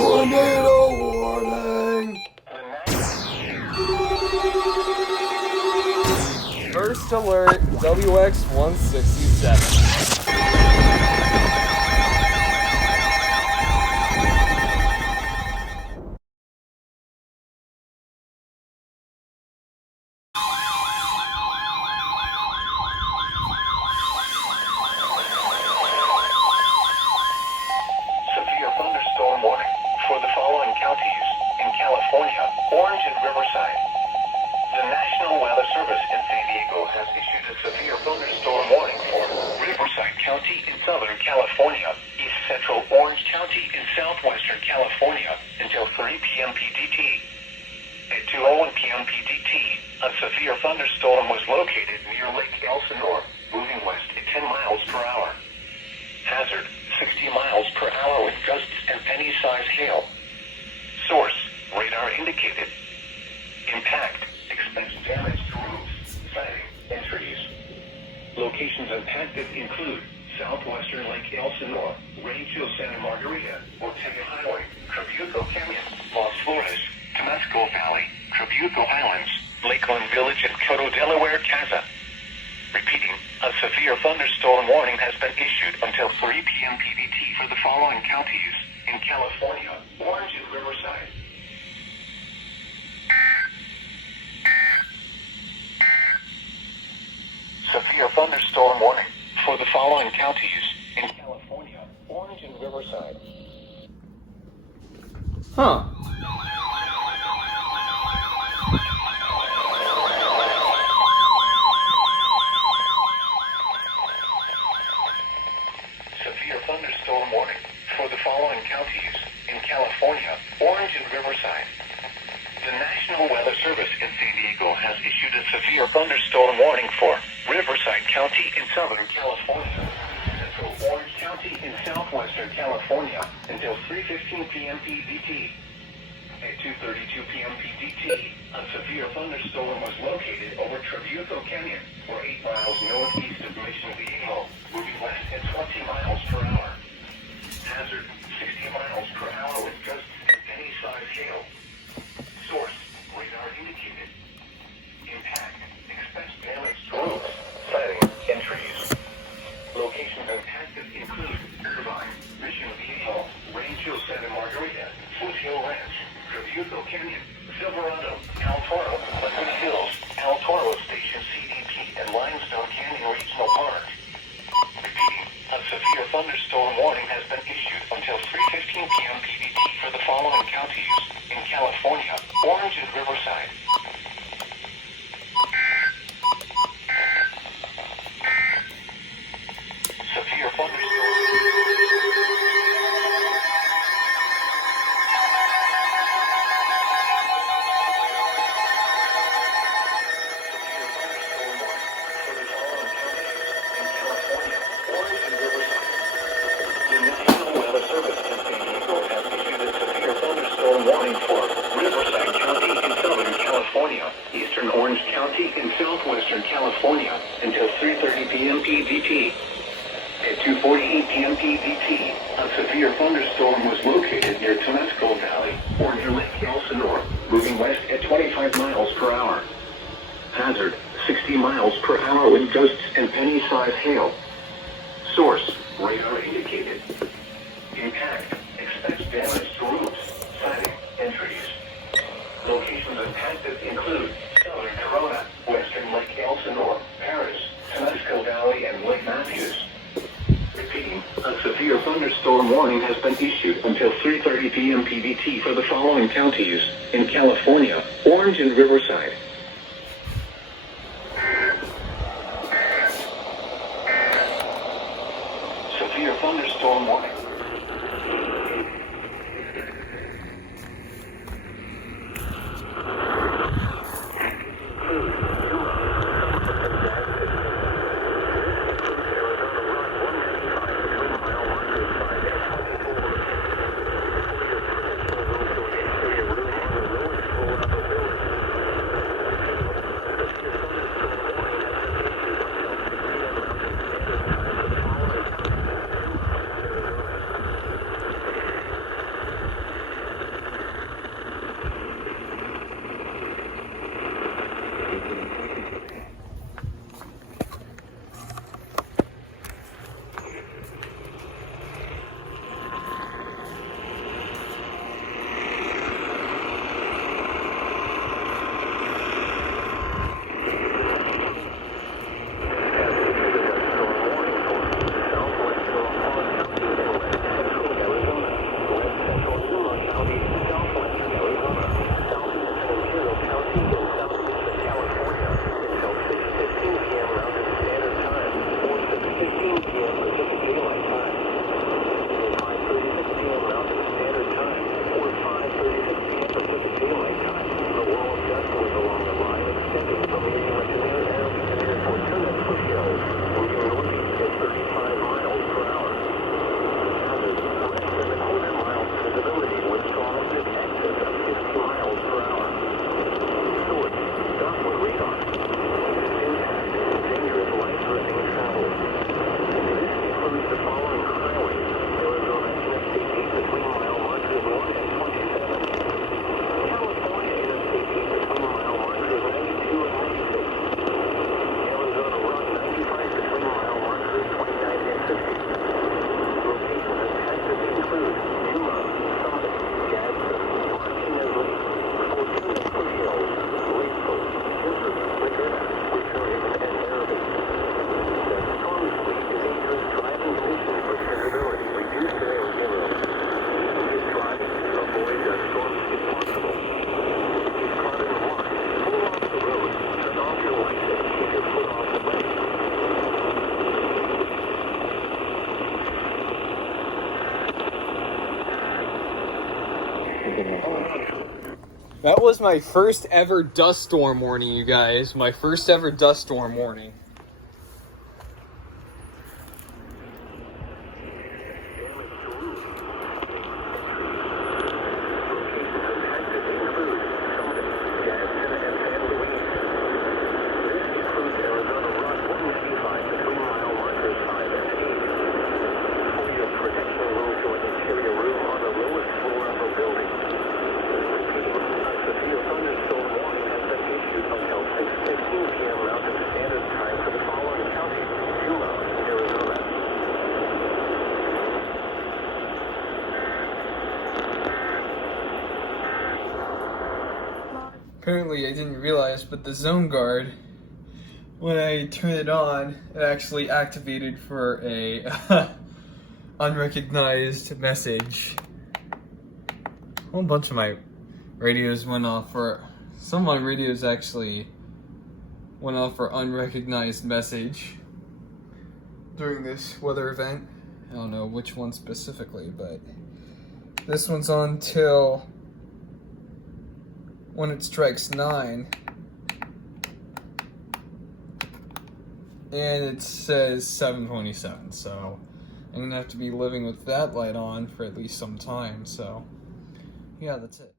Tornado warning! First alert, WX-167. Severe thunderstorm warning for the following counties in California, Orange and Riverside. The National Weather Service in San Diego has issued a severe thunderstorm warning for Riverside County in Southern California, East Central Orange County in Southwestern California until 3 p.m. PDT. At 2:01 p.m. PDT, a severe thunderstorm was located near Lake Elsinore, moving west at 10 miles per hour. Hazard, 60 miles per hour with gusts and penny-sized hail. Source, radar indicated. Impact, expects damage to roofs, siding, and trees. Locations impacted include southwestern Lake Elsinore, Rancho Santa Margarita, Ortega Highway, Tribuco Canyon, Las Flores, Temescal Valley, Tribuco Highlands, Lakeland Village, and Coto Delaware Casa. Repeating, a severe thunderstorm warning has been issued until 3 p.m. PDT for the following counties in California, Orange and Riverside. Severe thunderstorm warning for the following counties in California, Orange and Riverside. Huh. Severe thunderstorm warning for the following counties in California, Orange and Riverside. The National Weather Service in San Diego has issued a severe thunderstorm warning for Riverside County in Southern California, Central Orange County in Southwestern California until 3:15 p.m. PDT. At 2:32 p.m. PDT, a severe thunderstorm was located over Tribuco Canyon, or 8 miles northeast of Mission Viejo, moving west at 20 miles per hour. Hazard, 60 miles per hour with gusts and penny-sized hail. Source, radar indicated. Impact, expects damage to roofs, siding, and trees. Locations impacted include Irvine, Mission Viejo, Rancho Santa Margarita, Foothill Ranch, Tribuco Canyon, Silverado, El Toro, Lagoon Hills, El Toro Station CDP, and Limestone Canyon Regional Park. Repeating, a severe thunderstorm warning has been issued until 3:15 p.m. PDT for the following counties in California, Orange and Riverside. Severe thunderstorm. Warning for Riverside County in Southern California, Eastern Orange County in Southwestern California until 3:30 p.m. PDT. At 2:48 p.m. PDT, a severe thunderstorm was located near Temescal Valley or near Lake Elsinore, moving west at 25 miles per hour. Hazard, 60 miles per hour with gusts and penny-sized hail. Source, radar indicated. Impact, expects damage to roofs, siding, and trees. Locations impacted include Southern Corona, Western Lake Elsinore, Paris, Temescal Valley, and Lake Matthews. Repeating, a severe thunderstorm warning has been issued until 3:30 p.m. PDT for the following counties in California, Orange and Riverside. Severe thunderstorm warning. That was my first ever dust storm warning, you guys. My first ever dust storm warning. Apparently I didn't realize, but the zone guard, when I turned it on, it actually activated for a unrecognized message. A whole bunch of my radios went off for, some of my radios actually went off for unrecognized message during this weather event. I don't know which one specifically, but this one's on till when it strikes 9, and it says 7:27, so I'm gonna have to be living with that light on for at least some time. So yeah, that's it.